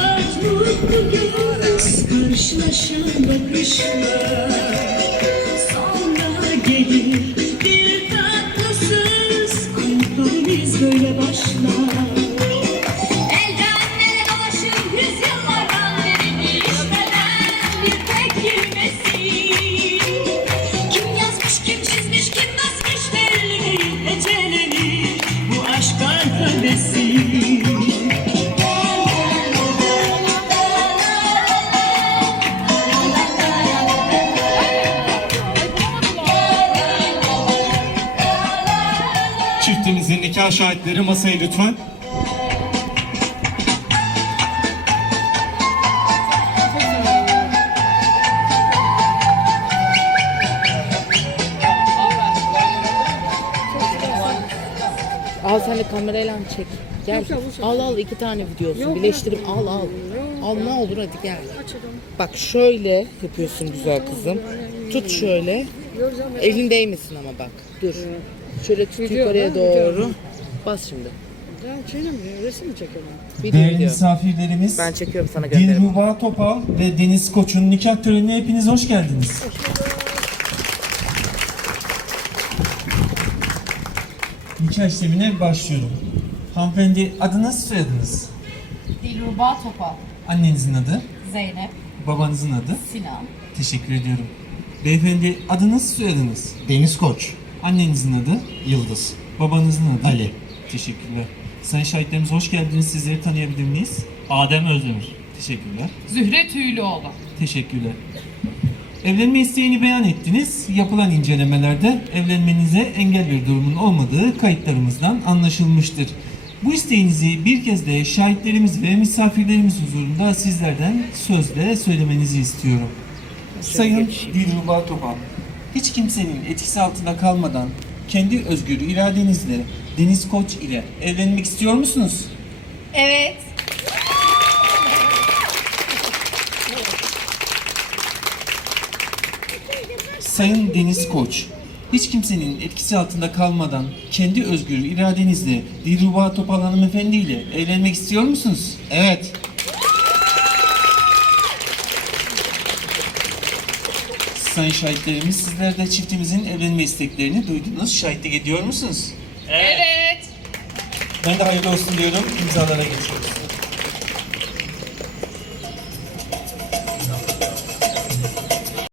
Aç mutlu göz karşılaşan bakışlar Sonra gelir bir tatlı söz Kalplerimiz böyle başlar Elden Çiftimizin nikah şahitleri masaya lütfen. Al sen de kamerayla çek. Gel. Al al iki tane videosun. Birleştirip al al. Al ne olur hadi gel. Bak şöyle yapıyorsun güzel kızım. Tut şöyle. Elin değmesin ama bak. Dur. Şöyle tut yukarıya doğru. Bas şimdi. Ben şeyle mi, resim mi çekiyorum? Video Değerli video. misafirlerimiz, Ben çekiyorum sana gönderirim. Dilruba Topal ve Deniz Koç'un nikah törenine hepiniz hoş geldiniz. Nikah işlemine başlıyorum. Hanımefendi adınız soyadınız? Dilruba Topal, Annenizin adı, Zeynep, babanızın adı. Sinan, Teşekkür ediyorum. Beyefendi adınız soyadınız? Deniz Koç, Annenizin adı, Yıldız, babanızın adı. Ali. Teşekkürler. Sayın şahitlerimiz hoş geldiniz. Sizleri tanıyabilir miyiz? Adem Özdemir. Teşekkürler. Zühre Tüylüoğlu. Teşekkürler. Evlenme isteğini beyan ettiniz. Yapılan incelemelerde evlenmenize engel bir durumun olmadığı kayıtlarımızdan anlaşılmıştır. Bu isteğinizi bir kez de şahitlerimiz ve misafirlerimiz huzurunda sizlerden sözle söylemenizi istiyorum. Sayın Dilruba Topal, hiç kimsenin etkisi altında kalmadan kendi özgür iradenizle Deniz Koç ile evlenmek istiyor musunuz? Evet. Sayın Deniz Koç, hiç kimsenin etkisi altında kalmadan kendi özgür iradenizle Dilruba Topal hanımefendi ile evlenmek istiyor musunuz? Evet. Sayın şahitlerimiz, sizler de çiftimizin evlenme isteklerini duydunuz. Şahitlik ediyor musunuz? Evet. Ben de hayırlı olsun diyorum. İmzalara geçiyoruz.